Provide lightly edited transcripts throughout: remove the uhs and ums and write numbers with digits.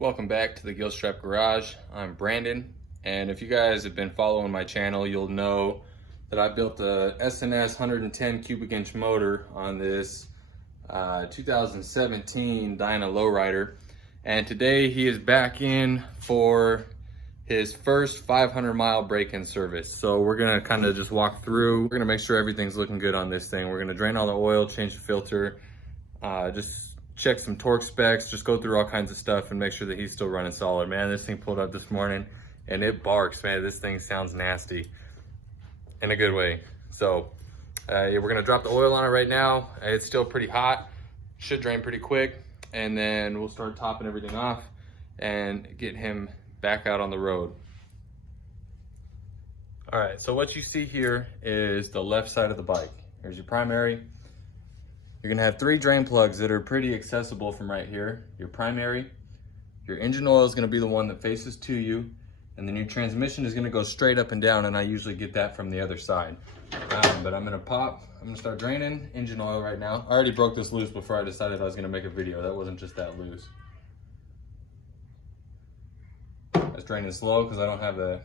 Welcome back to the Gilstrap Garage. I'm Brandon, and if you guys have been following my channel, you'll know that I built a SNS 110 cubic inch motor on this 2017 Dyna Lowrider, and today he is back in for his first 500-mile break-in service. So we're gonna kind of just walk through. We're gonna make sure everything's looking good on this thing. We're gonna drain all the oil, change the filter, just check some torque specs, just go through all kinds of stuff and make sure that he's still running solid. Man, this thing pulled up this morning and it barks, man. This thing sounds nasty in a good way. So yeah, we're gonna drop the oil on it right now. It's still pretty hot, should drain pretty quick, and then we'll start topping everything off and get him back out on the road. All right, so what you see here is the left side of the bike. Here's your primary. You're gonna have 3 drain plugs that are pretty accessible from right here. Your primary, your engine oil is gonna be the one that faces to you, and then your transmission is gonna go straight up and down, and I usually get that from the other side. But I'm gonna start draining engine oil right now. I already broke this loose before I decided I was gonna make a video. That wasn't just that loose. It's draining slow because I don't have the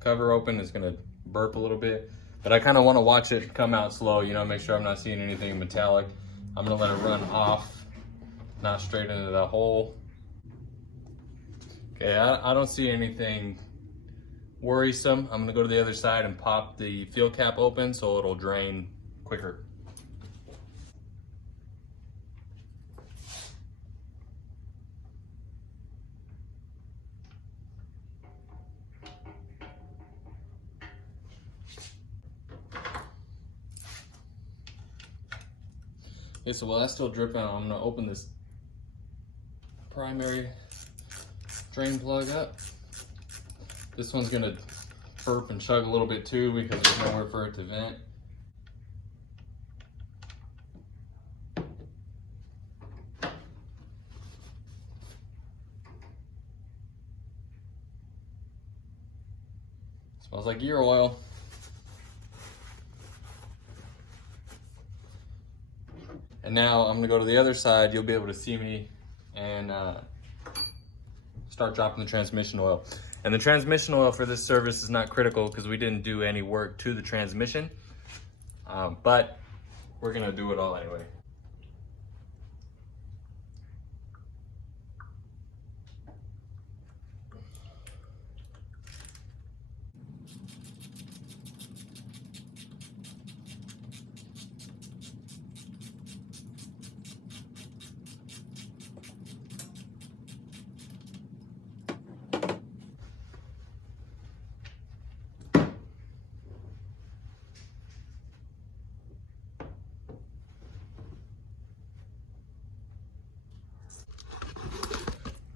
cover open. It's gonna burp a little bit, but I kind of want to watch it come out slow, you know, make sure I'm not seeing anything metallic. I'm gonna let it run off, not straight into the hole. Okay, I don't see anything worrisome. I'm gonna go to the other side and pop the fuel cap open so it'll drain quicker. Okay, so while that's still dripping, I'm gonna open this primary drain plug up. This one's gonna burp and chug a little bit too because there's nowhere for it to vent. Smells like gear oil. And now I'm gonna go to the other side. You'll be able to see me and start dropping the transmission oil. And the transmission oil for this service is not critical because we didn't do any work to the transmission, but we're gonna do it all anyway.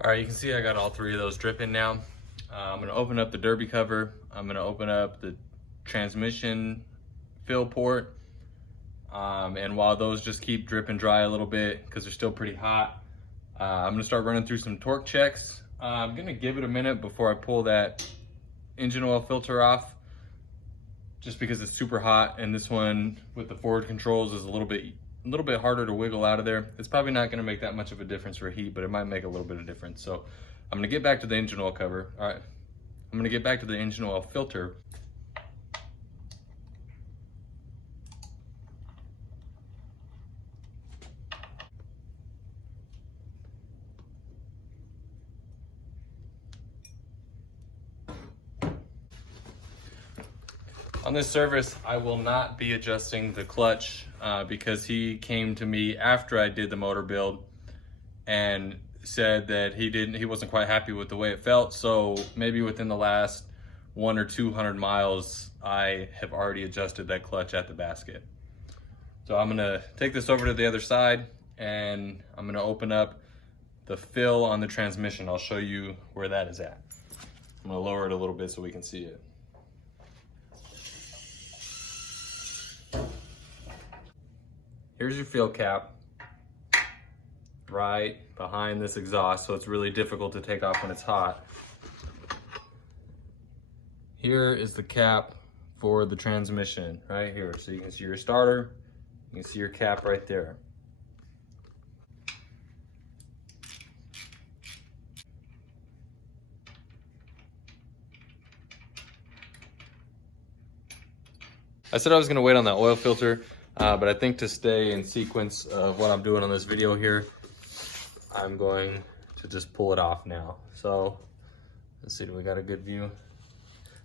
All right, you can see I got all 3 of those dripping now. I'm gonna open up the derby cover. I'm gonna open up the transmission fill port. And while those just keep dripping dry a little bit because they're still pretty hot, I'm gonna start running through some torque checks. I'm gonna give it a minute before I pull that engine oil filter off, just because it's super hot, and this one with the forward controls is a little bit harder to wiggle out of there. It's probably not gonna make that much of a difference for heat, but it might make a little bit of difference. So I'm gonna get back to the engine oil cover. All right, I'm gonna get back to the engine oil filter. On this service, I will not be adjusting the clutch because he came to me after I did the motor build and said that he wasn't quite happy with the way it felt. So maybe within the last 100 or 200 miles, I have already adjusted that clutch at the basket. So I'm gonna take this over to the other side and I'm gonna open up the fill on the transmission. I'll show you where that is at. I'm gonna lower it a little bit so we can see it. Here's your fill cap, right behind this exhaust, so it's really difficult to take off when it's hot. Here is the cap for the transmission, right here. So you can see your starter, you can see your cap right there. I said I was gonna wait on that oil filter, but I think to stay in sequence of what I'm doing on this video here, I'm going to just pull it off now. So let's see, do we got a good view? A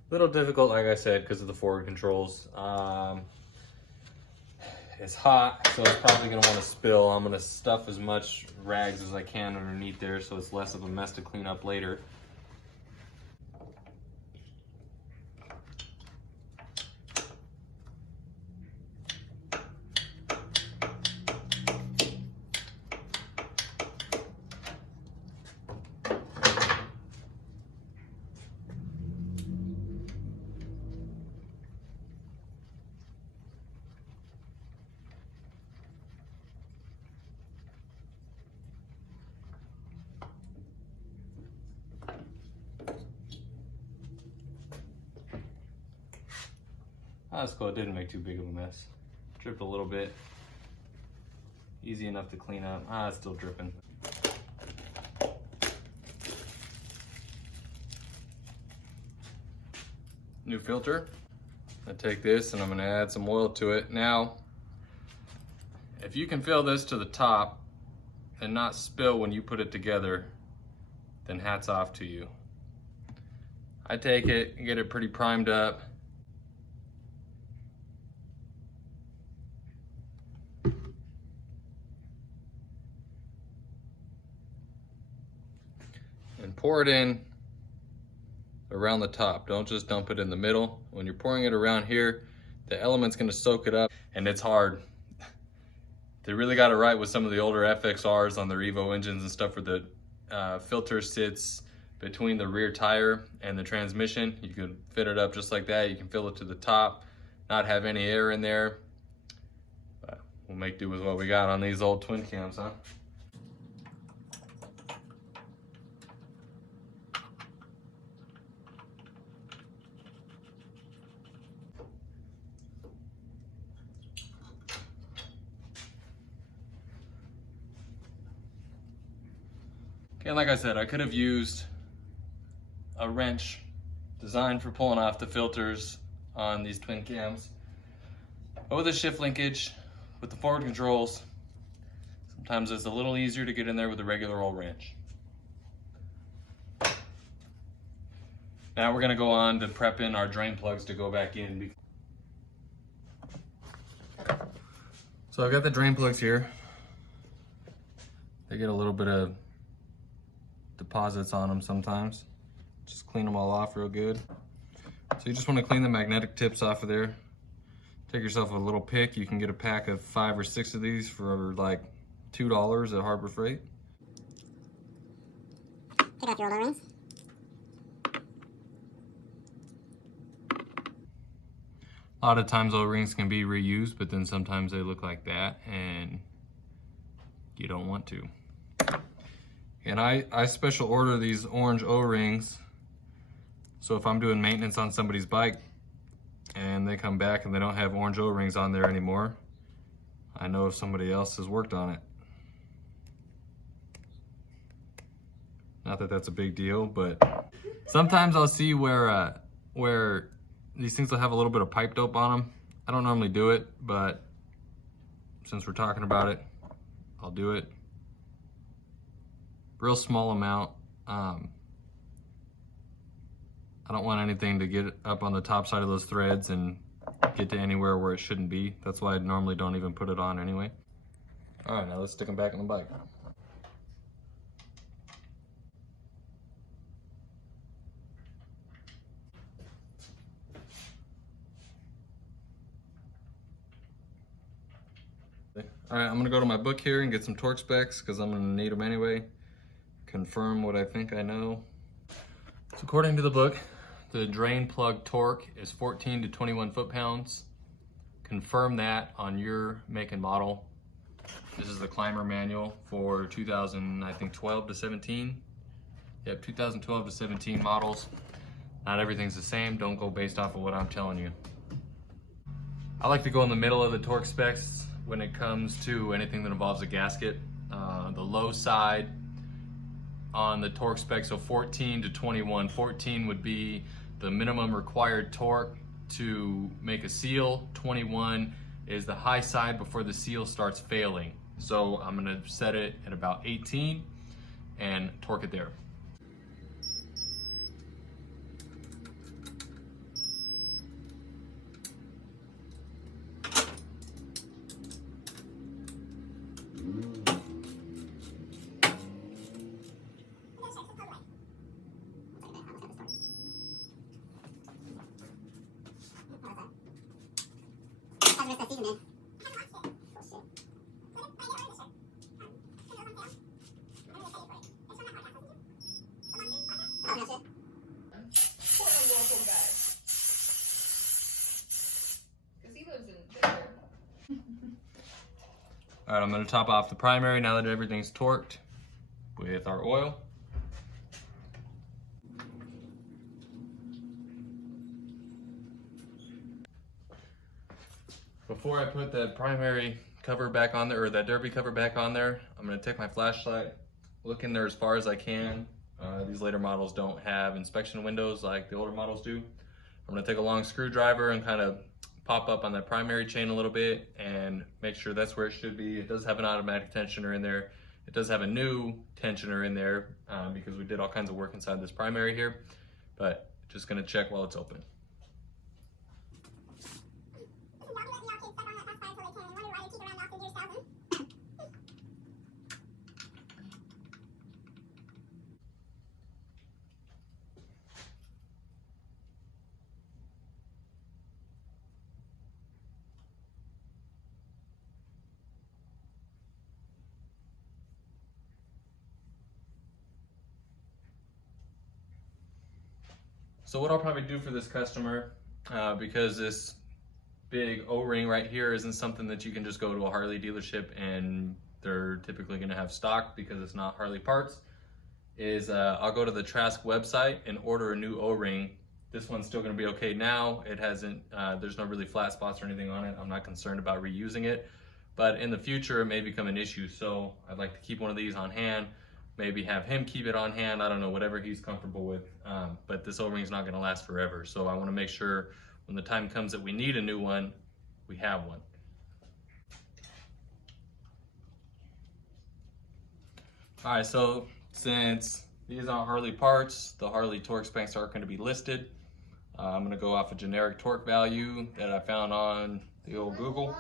little difficult, like I said, because of the forward controls. It's hot, so it's probably gonna want to spill. I'm gonna stuff as much rags as I can underneath there so it's less of a mess to clean up later. That's cool, it didn't make too big of a mess. Dripped a little bit. Easy enough to clean up. It's still dripping. New filter. I take this and I'm gonna add some oil to it. Now, if you can fill this to the top and not spill when you put it together, then hats off to you. I take it and get it pretty primed up. And pour it in around the top. Don't just dump it in the middle. When you're pouring it around here, the element's gonna soak it up, and it's hard. They really got it right with some of the older FXRs on their Evo engines and stuff, where the filter sits between the rear tire and the transmission. You can fit it up just like that. You can fill it to the top, not have any air in there. But we'll make do with what we got on these old twin cams, huh? And like I said, I could have used a wrench designed for pulling off the filters on these twin cams. But with the shift linkage, with the forward controls, sometimes it's a little easier to get in there with a regular old wrench. Now we're gonna go on to prep in our drain plugs to go back in. So I've got the drain plugs here. They get a little bit of deposits on them sometimes. Just clean them all off real good. So you just want to clean the magnetic tips off of there. Take yourself a little pick. You can get a pack of 5 or 6 of these for like $2 at Harbor Freight. Take off your old O-rings. A lot of times O-rings can be reused, but then sometimes they look like that and you don't want to. And I special order these orange O-rings, so if I'm doing maintenance on somebody's bike and they come back and they don't have orange O-rings on there anymore, I know if somebody else has worked on it. Not that that's a big deal, but sometimes I'll see where these things will have a little bit of pipe dope on them. I don't normally do it, but since we're talking about it, I'll do it. Real small amount. I don't want anything to get up on the top side of those threads and get to anywhere where it shouldn't be. That's why I normally don't even put it on anyway. All right, now let's stick them back on the bike. All right, I'm gonna go to my book here and get some torque specs because I'm gonna need them anyway. Confirm what I think I know. So according to the book, the drain plug torque is 14 to 21 foot-pounds. Confirm that on your make and model. This is the Climber manual for 2012 to 17. Yep, 2012 to 17 models. Not everything's the same. Don't go based off of what I'm telling you. I like to go in the middle of the torque specs when it comes to anything that involves a gasket. The low side on the torque spec, so 14 to 21. 14 would be the minimum required torque to make a seal. 21 is the high side before the seal starts failing. So I'm gonna set it at about 18 and torque it there. All right, I'm gonna top off the primary now that everything's torqued with our oil. Before I put the primary cover back on there, or that derby cover back on there, I'm gonna take my flashlight, look in there as far as I can. These later models don't have inspection windows like the older models do. I'm gonna take a long screwdriver and kind of pop up on that primary chain a little bit and make sure that's where it should be. It does have an automatic tensioner in there. It does have a new tensioner in there because we did all kinds of work inside this primary here, but just gonna check while it's open. So what I'll probably do for this customer, because this big O-ring right here isn't something that you can just go to a Harley dealership and they're typically gonna have stock because it's not Harley parts, is I'll go to the Trask website and order a new O-ring. This one's still gonna be okay now. It hasn't, there's no really flat spots or anything on it. I'm not concerned about reusing it, but in the future it may become an issue. So I'd like to keep one of these on hand. Maybe have him keep it on hand. I don't know, whatever he's comfortable with. But this O-ring is not gonna last forever. So I wanna make sure when the time comes that we need a new one, we have one. All right, so since these aren't Harley parts, the Harley torque specs aren't gonna be listed. I'm gonna go off a generic torque value that I found on the old Google.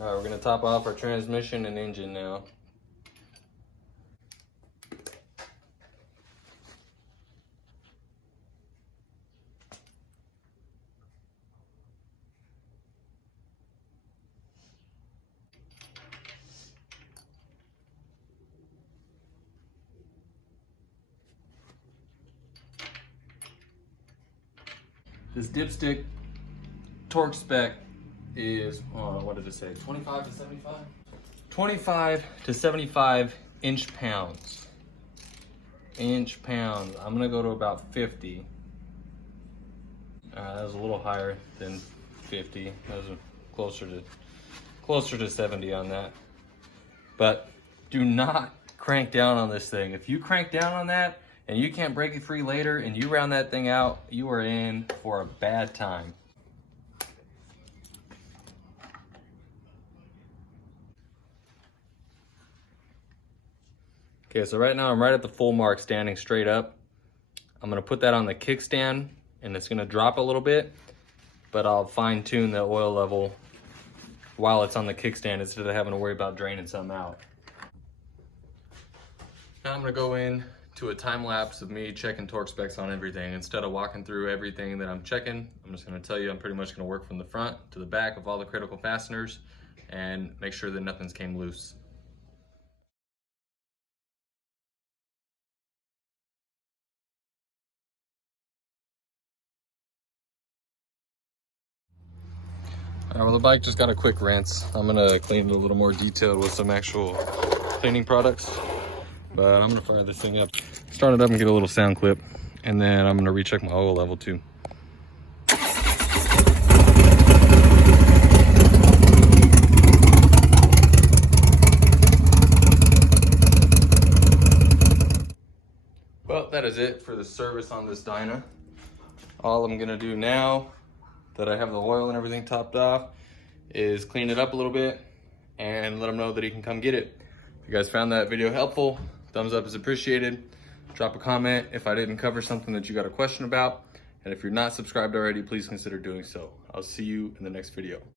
All right, we're gonna top off our transmission and engine now. This dipstick torque spec is, what did it say, 25 to 75? 25 to 75 inch-pounds. Inch-pounds. I'm gonna go to about 50. That was a little higher than 50. That was closer to 70 on that. But do not crank down on this thing. If you crank down on that, and you can't break it free later and you round that thing out, you are in for a bad time. Okay, so right now I'm right at the full mark standing straight up. I'm gonna put that on the kickstand and it's gonna drop a little bit, but I'll fine tune the oil level while it's on the kickstand instead of having to worry about draining something out. Now I'm gonna go in to a time lapse of me checking torque specs on everything. Instead of walking through everything that I'm checking, I'm just gonna tell you I'm pretty much gonna work from the front to the back of all the critical fasteners and make sure that nothing's came loose. All right, well, the bike just got a quick rinse. I'm gonna clean it a little more detailed with some actual cleaning products, but I'm gonna fire this thing up, start it up and get a little sound clip, and then I'm gonna recheck my oil level too. Well, that is it for the service on this Dyna. All I'm gonna do now that I have the oil and everything topped off is clean it up a little bit and let him know that he can come get it. If you guys found that video helpful, thumbs up is appreciated. Drop a comment if I didn't cover something that you got a question about. And if you're not subscribed already, please consider doing so. I'll see you in the next video.